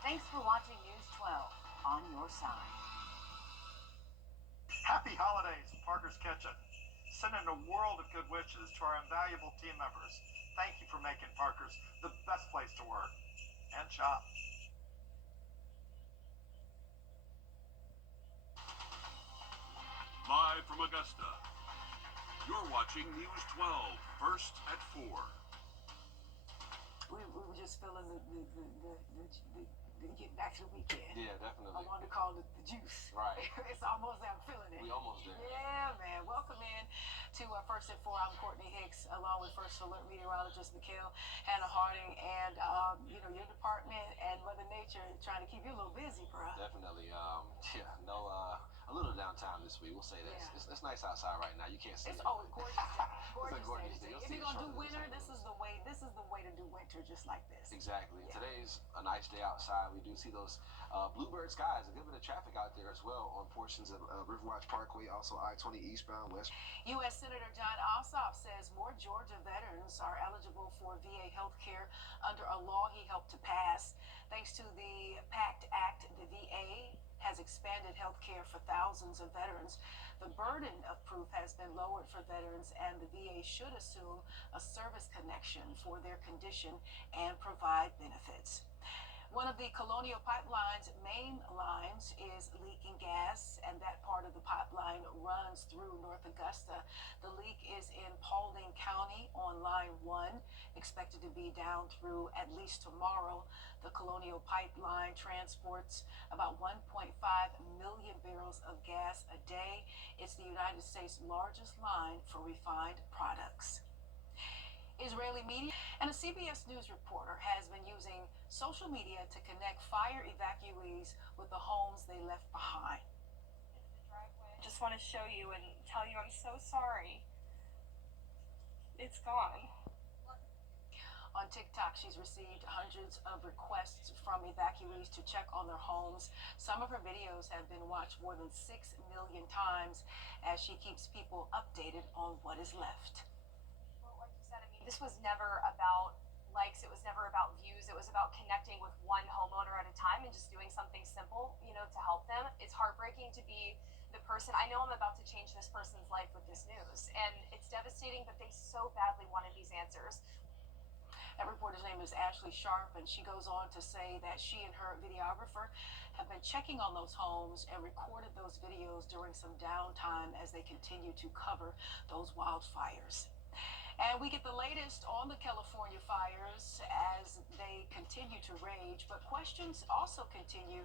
Thanks for watching News 12 on your side. Happy holidays, Parker's Kitchen. Sending a world of good wishes to our invaluable team members. Thank you for making Parker's the best place to work and shop. Live from Augusta, you're watching News 12, first at 4. We were just feeling the getting back to the weekend. Yeah, definitely. I wanted to call it the juice. Right. It's almost there. I'm feeling it. We almost there. Yeah, man. Welcome in to First at 4. I'm Courtney Hicks, along with First Alert meteorologist Mikhail, Hannah Harding, and your department and Mother Nature trying to keep you a little busy, bro. Definitely. A little downtime this week. We'll say that. Yeah. It's nice outside right now. You can't see It's it. gorgeous day. It's a gorgeous day. If you're gonna do winter, this is the way. This is the way to do winter, just like this. Exactly. Yeah. Today's a nice day outside. We do see those bluebird skies. A good bit of traffic out there as well on portions of Riverwatch Parkway, also I-20 eastbound west. U.S. Senator John Ossoff says more Georgia veterans are eligible for VA health care under a law he helped to pass. Thanks to the PACT Act, the VA has expanded health care for thousands of veterans. The burden of proof has been lowered for veterans, and the VA should assume a service connection for their condition and provide benefits. One of the Colonial Pipeline's main lines is leaking gas, and that part of the pipeline runs through North Augusta. The leak is in Paulding County on Line 1, expected to be down through at least tomorrow. The Colonial Pipeline transports about 1.5 million barrels of gas a day. It's the United States' largest line for refined products. Israeli media and a CBS News reporter has been using social media to connect fire evacuees with the homes they left behind. Just want to show you and tell you I'm so sorry. It's gone. On TikTok, she's received hundreds of requests from evacuees to check on their homes. Some of her videos have been watched more than 6 million times as she keeps people updated on what is left. This was never about likes, it was never about views, it was about connecting with one homeowner at a time and just doing something simple, to help them. It's heartbreaking to be the person, I know I'm about to change this person's life with this news, and it's devastating, but they so badly wanted these answers. That reporter's name is Ashley Sharp, and she goes on to say that she and her videographer have been checking on those homes and recorded those videos during some downtime as they continue to cover those wildfires. And we get the latest on the California fires as they continue to rage, but questions also continue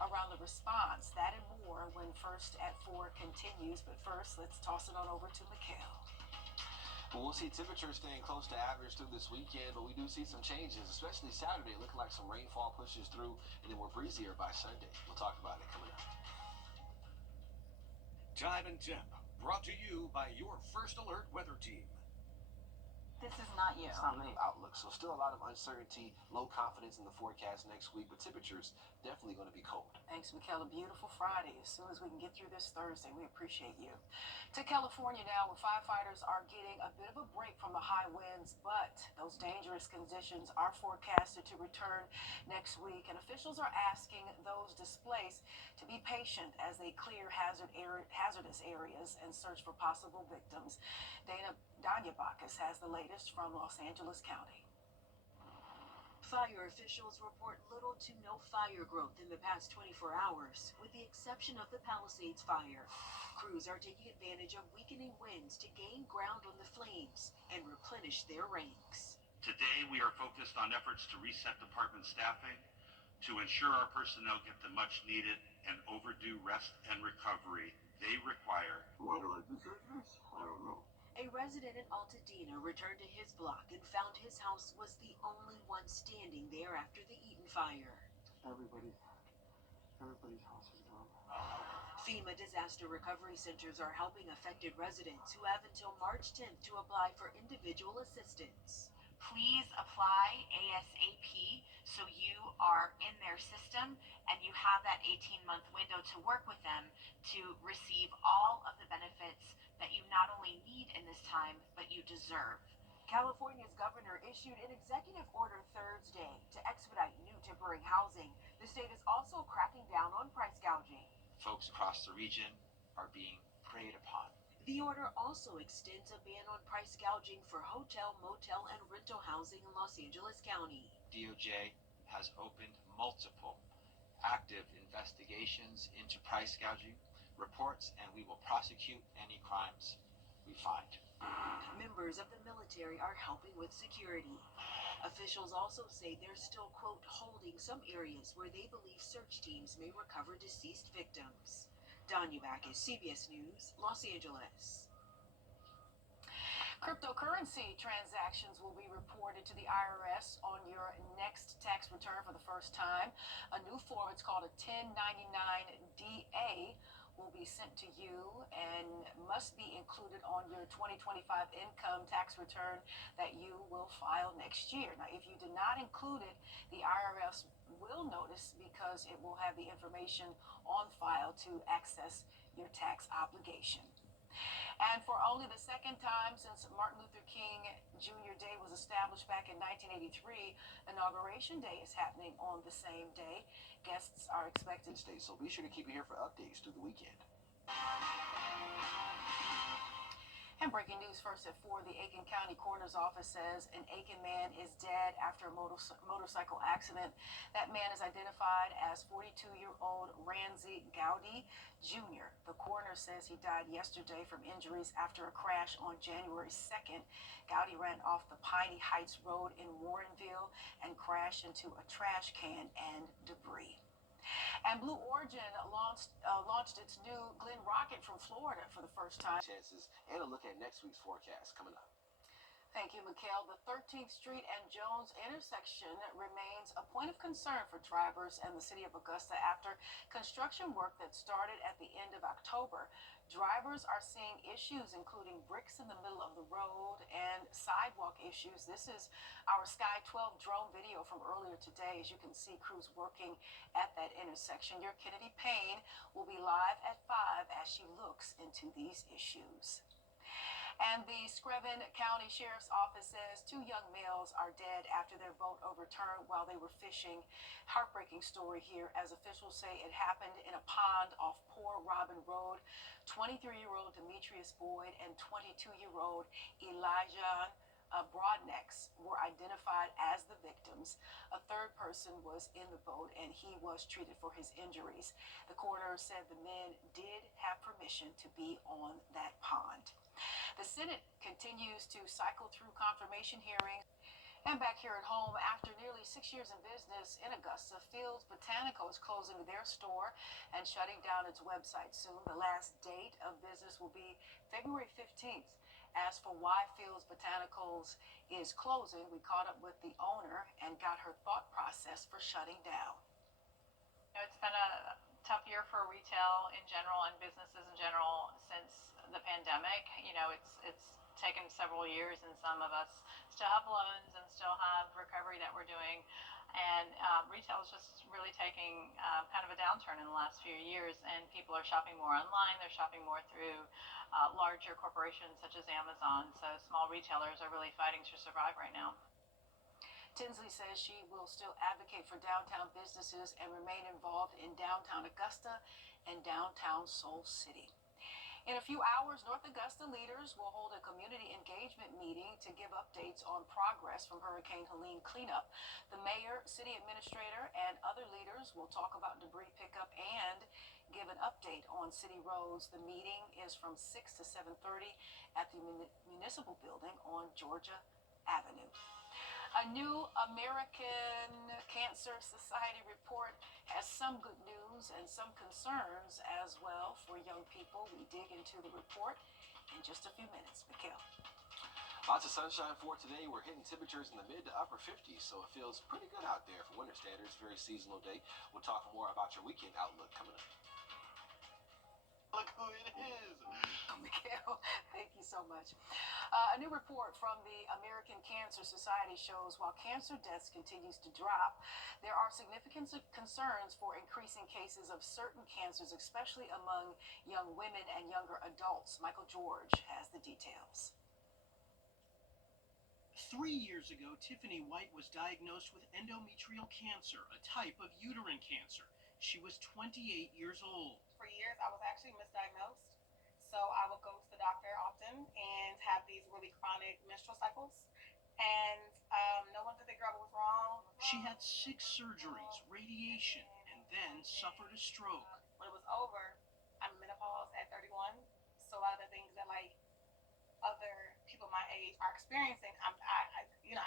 around the response. That and more when First at 4 continues. But first, let's toss it on over to Mikhail. Well, we'll see temperatures staying close to average through this weekend, but we do see some changes, especially Saturday, looking like some rainfall pushes through, and then we're breezier by Sunday. We'll talk about it coming up. Time and temp, brought to you by your First Alert weather team. This is not you. It's not the outlook, so still a lot of uncertainty, low confidence in the forecast next week, but temperatures definitely going to be cold. Thanks, Mikhail. A beautiful Friday. As soon as we can get through this Thursday, we appreciate you. To California now, where firefighters are getting a bit of a break from the high winds, but those dangerous conditions are forecasted to return next week, and officials are asking those displaced to be patient as they clear hazardous areas and search for possible victims. Danya Bacchus has the latest from Los Angeles County. Fire officials report little to no fire growth in the past 24 hours, with the exception of the Palisades fire. Crews are taking advantage of weakening winds to gain ground on the flames and replenish their ranks. Today, we are focused on efforts to reset department staffing, to ensure our personnel get the much needed and overdue rest and recovery they require. Why do I do this? I don't know. A resident in Altadena returned to his block and found his house was the only one standing there after the Eaton fire. Everybody's house is gone. FEMA disaster recovery centers are helping affected residents who have until March 10th to apply for individual assistance. Please apply ASAP so you are in their system and you have that 18-month window to work with them to receive all of the benefits that you not only need in this time, but you deserve. California's governor issued an executive order Thursday to expedite new temporary housing. The The state is also cracking down on price gouging. Folks across the region are being preyed upon. The order also extends a ban on price gouging for hotel, motel, and rental housing in Los Angeles County. DOJ has opened multiple active investigations into price gouging reports, and we will prosecute any crimes we find. Members of the military are helping with security. Officials also say they're still, quote, holding some areas where they believe search teams may recover deceased victims. Danya Backus, CBS News, Los Angeles. Cryptocurrency transactions will be reported to the IRS on your next tax return for the first time. A new form, it's called a 1099-DA, will be sent to you and must be included on your 2025 income tax return that you will file next year. Now, if you did not include it, the IRS will notice because it will have the information on file to access your tax obligation. And for only the second time since Martin Luther King Jr. Day was established back in 1983, Inauguration Day is happening on the same day. Guests are expected. States, so be sure to keep it here for updates through the weekend. And breaking news first at 4, the Aiken County Coroner's Office says an Aiken man is dead after a motorcycle accident. That man is identified as 42-year-old Ramsey Gowdy Jr. The coroner says he died yesterday from injuries after a crash on January 2nd. Gowdy ran off the Piney Heights Road in Warrenville and crashed into a trash can and debris. And Blue Origin launched its new Glen Rocket from Florida for the first time. Chances and a look at next week's forecast coming up. Thank you, Mikhail. The 13th Street and Jones intersection remains a point of concern for drivers and the city of Augusta after construction work that started at the end of October. Drivers are seeing issues including bricks in the middle of the road and sidewalk issues. This is our Sky 12 drone video from earlier today. As you can see, crews working at that intersection. Your Kennedy Payne will be live at 5 as she looks into these issues. And the Screven County Sheriff's Office says 2 young males are dead after their boat overturned while they were fishing. Heartbreaking story here, as officials say it happened in a pond off Poor Robin Road. 23-year-old Demetrius Boyd and 22-year-old Elijah Broadnecks were identified as the victims. A third person was in the boat and he was treated for his injuries. The coroner said the men did have permission to be on that pond. The Senate continues to cycle through confirmation hearings. And back here at home, after nearly 6 years in business in Augusta, Fields Botanical is closing their store and shutting down its website soon. The last date of business will be February 15th. As for why Fields Botanicals is closing, we caught up with the owner and got her thought process for shutting down. It's been a tough year for retail in general and businesses in general since the pandemic. It's taken several years, and some of us still have loans and still have recovery that we're doing. And retail is just really taking kind of a downturn in the last few years, and people are shopping more online. They're shopping more through larger corporations such as Amazon. So small retailers are really fighting to survive right now. Tinsley says she will still advocate for downtown businesses and remain involved in downtown Augusta and downtown Soul City. In a few hours, North Augusta leaders will hold a community engagement meeting to give updates on progress from Hurricane Helene cleanup. The mayor, city administrator, and other leaders will talk about debris pickup and give an update on city roads. The meeting is from 6 to 7:30 at the municipal building on Georgia Avenue. A new American Cancer Society report has some good news and some concerns as well for young people. We dig into the report in just a few minutes. Mikhail. Lots of sunshine for today. We're hitting temperatures in the mid to upper 50s, so it feels pretty good out there for winter standards. Very seasonal day. We'll talk more about your weekend outlook coming up. Look who it is. Mikhail, thank you so much. A new report from the American Cancer Society shows while cancer deaths continues to drop, there are significant concerns for increasing cases of certain cancers, especially among young women and younger adults. Michael George has the details. 3 years ago, Tiffany White was diagnosed with endometrial cancer, a type of uterine cancer. She was 28 years old. For years, I was actually misdiagnosed. So I would go to the doctor often and have these really chronic menstrual cycles. And no one could figure out what was wrong. She had 6 surgeries, radiation, and then suffered a stroke. When it was over, I'm menopause at 31. So a lot of the things that like other people my age are experiencing, I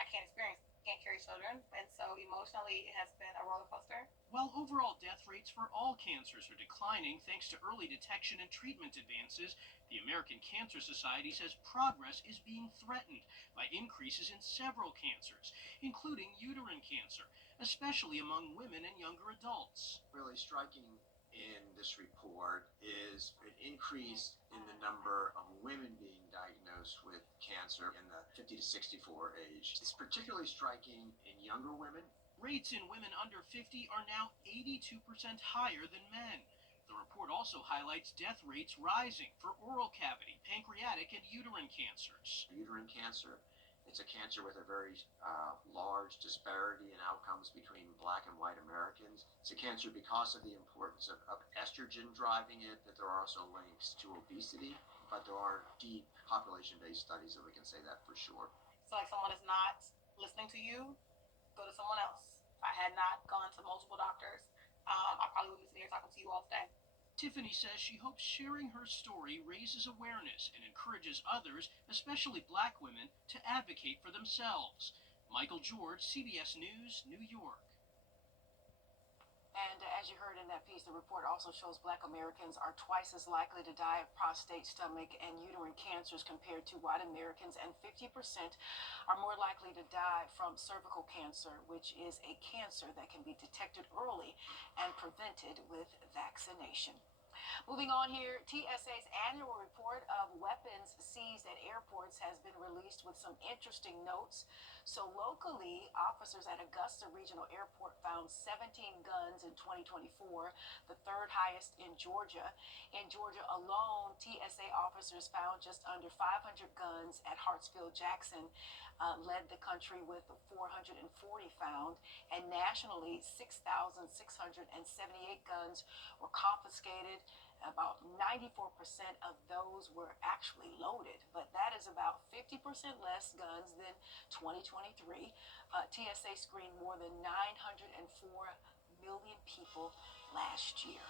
can't experience, can't carry children, and so emotionally it has been a roller coaster. While overall death rates for all cancers are declining thanks to early detection and treatment advances, the American Cancer Society says progress is being threatened by increases in several cancers, including uterine cancer, especially among women and younger adults. Really striking in this report is an increase in the number of women being diagnosed with cancer in the 50 to 64 age. It's particularly striking in younger women. Rates in women under 50 are now 82% higher than men. The report also highlights death rates rising for oral cavity, pancreatic, and uterine cancers. Uterine cancer, it's a cancer with a very large disparity in outcomes between black and white Americans. It's a cancer because of the importance of estrogen driving it, that there are also links to obesity, but there are deep population-based studies that we can say that for sure. So like someone is not listening to you, go to someone else. If I had not gone to multiple doctors, I probably would be sitting here talking to you all day. Tiffany says she hopes sharing her story raises awareness and encourages others, especially black women, to advocate for themselves. Michael George, CBS News, New York. And as you heard in that piece, the report also shows black Americans are twice as likely to die of prostate, stomach, and uterine cancers compared to white Americans, and 50% are more likely to die from cervical cancer, which is a cancer that can be detected early and prevented with vaccination. Moving on here, TSA's annual report of weapons seized at airports has been released with some interesting notes. So locally, officers at Augusta Regional Airport found 17 guns in 2024, the third highest in Georgia. In Georgia alone, TSA officers found just under 500 guns at Hartsfield-Jackson, led the country with 440 found, and nationally, 6,678 guns were confiscated. About 94% of those were actually loaded, but that is about 50% less guns than 2023. TSA screened more than 904 million people last year.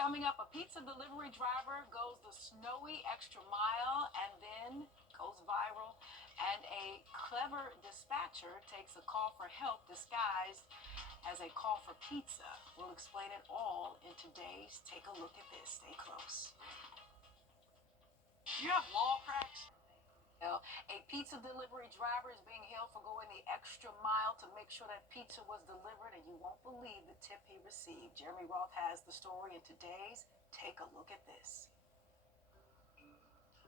Coming up, a pizza delivery driver goes the snowy extra mile and then goes viral. And a clever dispatcher takes a call for help disguised as a call for pizza. We'll explain it all in today's Take a Look at This. Stay close. You have law cracks? A pizza delivery driver is being hailed for going the extra mile to make sure that pizza was delivered, and you won't believe the tip he received. Jeremy Roth has the story in today's Take a Look at This.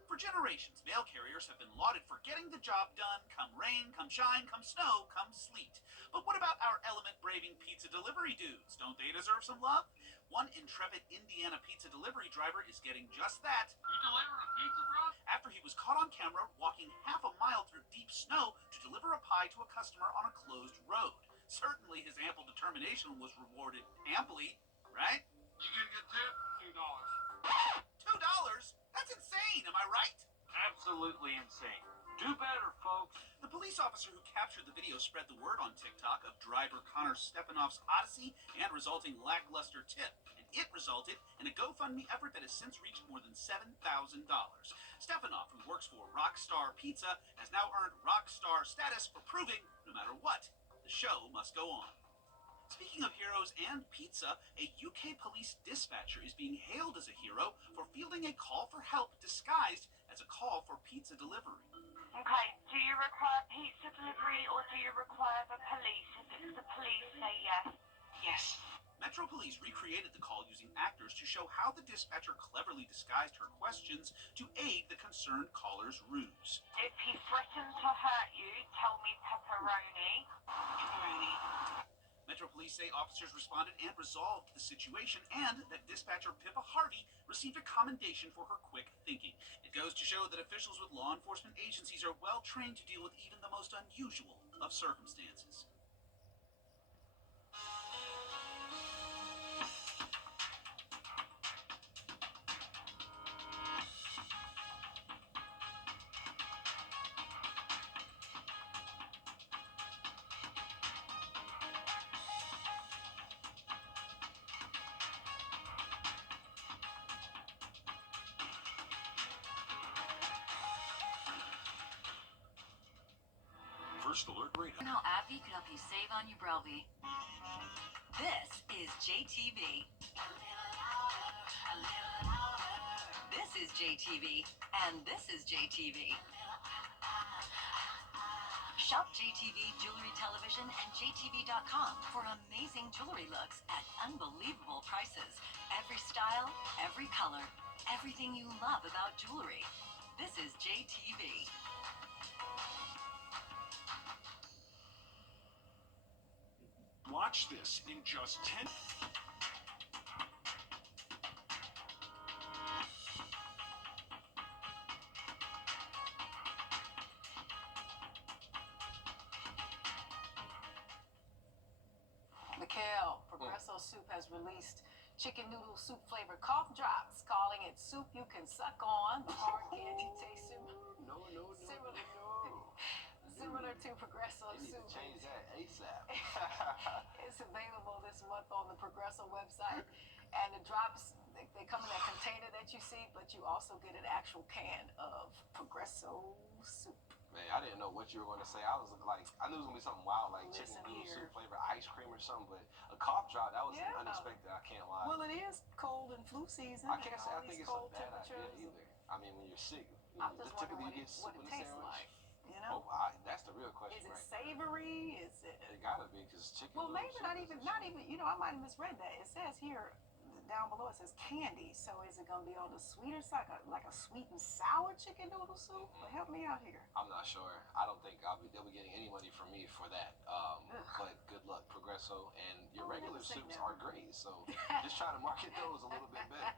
For generations, mail carriers have been lauded for getting the job done, come rain, come shine, come snow, come sleet. But what about our element-braving pizza delivery dudes? Don't they deserve some love? One intrepid Indiana pizza delivery driver is getting just that. You delivering a pizza, bro? After he was caught on camera walking half a mile through deep snow to deliver a pie to a customer on a closed road. Certainly his ample determination was rewarded amply, right? You get a good tip? $2. $2? That's insane, am I right? Absolutely insane. Do better, folks. The police officer who captured the video spread the word on TikTok of driver Connor Stepanoff's odyssey and resulting lackluster tip. And it resulted in a GoFundMe effort that has since reached more than $7,000. Stepanoff, who works for Rockstar Pizza, has now earned Rockstar status for proving, no matter what, the show must go on. Speaking of heroes and pizza, a UK police dispatcher is being hailed as a hero for fielding a call for help disguised as a call for pizza delivery. Okay, do you require pizza delivery or do you require the police? If it's the police, say yes. Yes. Metro Police recreated the call using actors to show how the dispatcher cleverly disguised her questions to aid the concerned caller's ruse. If he threatens to hurt you, tell me pepperoni. Pepperoni. Metro Police authorities say officers responded and resolved the situation, and that dispatcher Pippa Harvey received a commendation for her quick thinking. It goes to show that officials with law enforcement agencies are well trained to deal with even the most unusual of circumstances. First Alert Radio. And how AbbVie could help you save on Ubrelvy. This is JTV. This is JTV. And this is JTV. Shop JTV Jewelry Television and JTV.com for amazing jewelry looks at unbelievable prices. Every style, every color, everything you love about jewelry. This is JTV. Watch this in just 10. Mikhail, Progresso Soup has released chicken noodle soup flavored cough drops, calling it soup you can suck on. The hard candy taste similar to Progresso They need soup. to change that ASAP. It's available this month on the Progresso website, and the drops they come in that container that you see, but you also get an actual can of Progresso soup. Man, I didn't know what you were going to say. I was like, I knew it was going to be something wild, like Listen chicken noodle here. soup flavor ice cream or something, but a cough drop, that was Yeah. unexpected. I can't lie. Well, it is cold and flu season. I can't and say all I think these it's a cold bad idea temperatures. either. I mean, when you're sick, I'm just typically wondering you get what soup it in a tastes sandwich. like. You know, That's the real question, is it right? savory? Is it? It gotta be, because chicken Well, noodle maybe soup not is even. a Not soup. even. You know, I might have misread that. It says here, down below, it says candy. So is it gonna be on the sweeter side, like a sweet and sour chicken noodle soup? Well, help me out here. I'm not sure. I don't think they'll be getting any money from me for that. But good luck, Progresso. And your Oh, regular never say soups never. are great, so just try to market those a little bit better.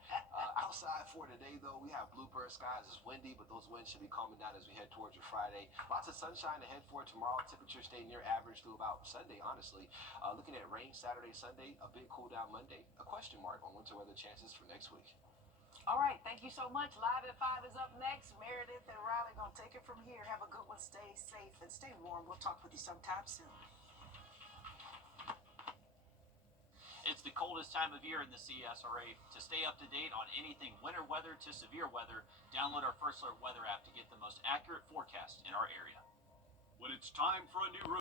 Outside for today, though, we have bluebird skies. It's windy, but those winds should be calming down as we head towards your Friday. Lots of sunshine ahead for tomorrow. Temperatures stay near average through about Sunday, honestly. Looking at rain Saturday, Sunday, a big cool down Monday. A question mark on winter weather chances for next week. All right, thank you so much. Live at 5 is up next. Meredith and Riley gonna take it from here. Have a good one. Stay safe and stay warm. We'll talk with you sometime soon. It's the coldest time of year in the CSRA. To stay up to date on anything winter weather to severe weather, download our First Alert weather app to get the most accurate forecast in our area. When it's time for a new